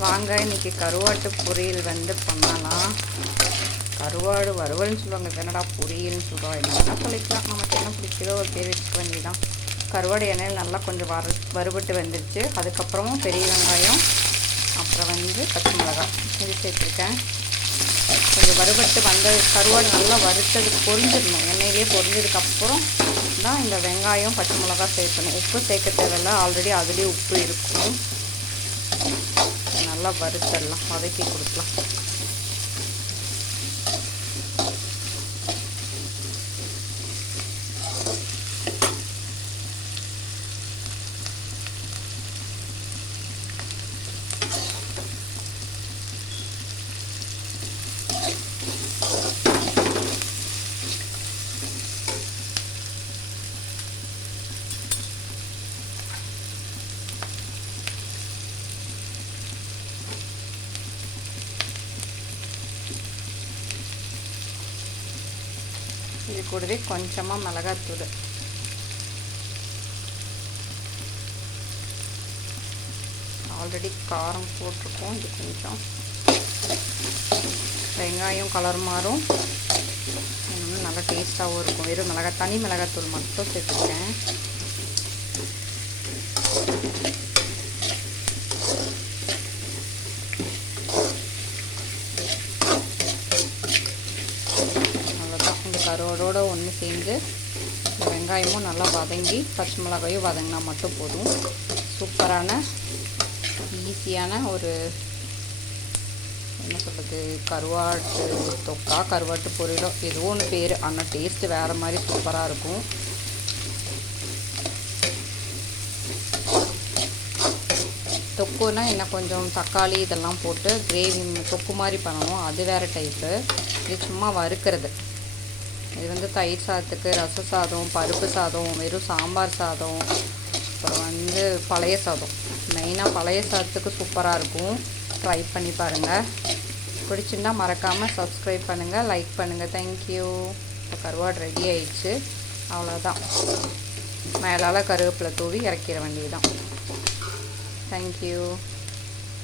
வாங்க இன்றைக்கி கருவாட்டு பொரியல் வந்து பண்ணலாம். கருவாடு வறுவல்னு சொல்லுவாங்க, என்னடா பொரியல்னு சொல்கிறோம். என்ன சொல்லிக்கலாம், நமக்கு என்ன பிடிக்குதோ ஒரு பேர் வச்சுக்க வேண்டியதான். கருவாடு எண்ணெயில் நல்லா கொஞ்சம் வறுபட்டு வந்துடுச்சு. அதுக்கப்புறமும் பெரிய வெங்காயம், அப்புறம் வந்து பச்சை மிளகாய் இது சேர்த்துருக்கேன். கொஞ்சம் வறுபட்டு வந்த கருவாடு நல்லா வறுத்ததுக்கு பொரிஞ்சிடணும். எண்ணெயிலே பொரிஞ்சதுக்கப்புறம் தான் இந்த வெங்காயம் பச்சை மிளகாய் சேர்க்கணும். உப்பு சேர்க்க தேவையில்லை, ஆல்ரெடி அதுலேயே உப்பு இருக்கும். நல்லா வறுத்தரலாம், வதக்கி கொடுக்கலாம். இது கூடவே கொஞ்சமாக மிளகாத்தூள், ஆல்ரெடி காரம் போட்டிருக்கோம். இது கொஞ்சம் வெங்காயம் கலர் மாறும், இன்னும் நல்லா டேஸ்ட்டாகவும் இருக்கும். வெறும் தனி மிளகாத்தூள் மட்டும் சேர்த்துருக்கேன். கருவாடோடு ஒன்று சேர்ந்து இந்த வெங்காயமும் நல்லா வதங்கி பச்சை மிளகாயும் வதங்கினா மட்டும் போதும். சூப்பரான ஈஸியான ஒரு என்ன சொல்கிறது, கருவாட்டு தொக்கா, கருவாட்டு பொரியலோ ஏதோ ஒன்று பேர், ஆனால் டேஸ்ட்டு வேறு மாதிரி சூப்பராக இருக்கும். தொக்குன்னா என்ன, கொஞ்சம் தக்காளி இதெல்லாம் போட்டு கிரேவி தொக்கு மாதிரி பண்ணணும், அது வேறு டைப்பு. இது சும்மா வறுக்கிறது. இது வந்து தயிர் சாதத்துக்கு, ரச சாதம், பருப்பு சாதம், வெறும் சாம்பார் சாதம், அப்புறம் வந்து பழைய சாதம், மெயினாக பழைய சாதத்துக்கு சூப்பராக இருக்கும். ட்ரை பண்ணி பாருங்கள். பிடிச்சிருந்தா மறக்காமல் சப்ஸ்கிரைப் பண்ணுங்கள், லைக் பண்ணுங்கள். தேங்க்யூ. இப்போ கருவாடு ரெடி ஆயிடுச்சு, அவ்வளோதான். மேலால் கருவேப்பிலை தூவி இறக்கிற வேண்டியதுதான். தேங்க்யூ.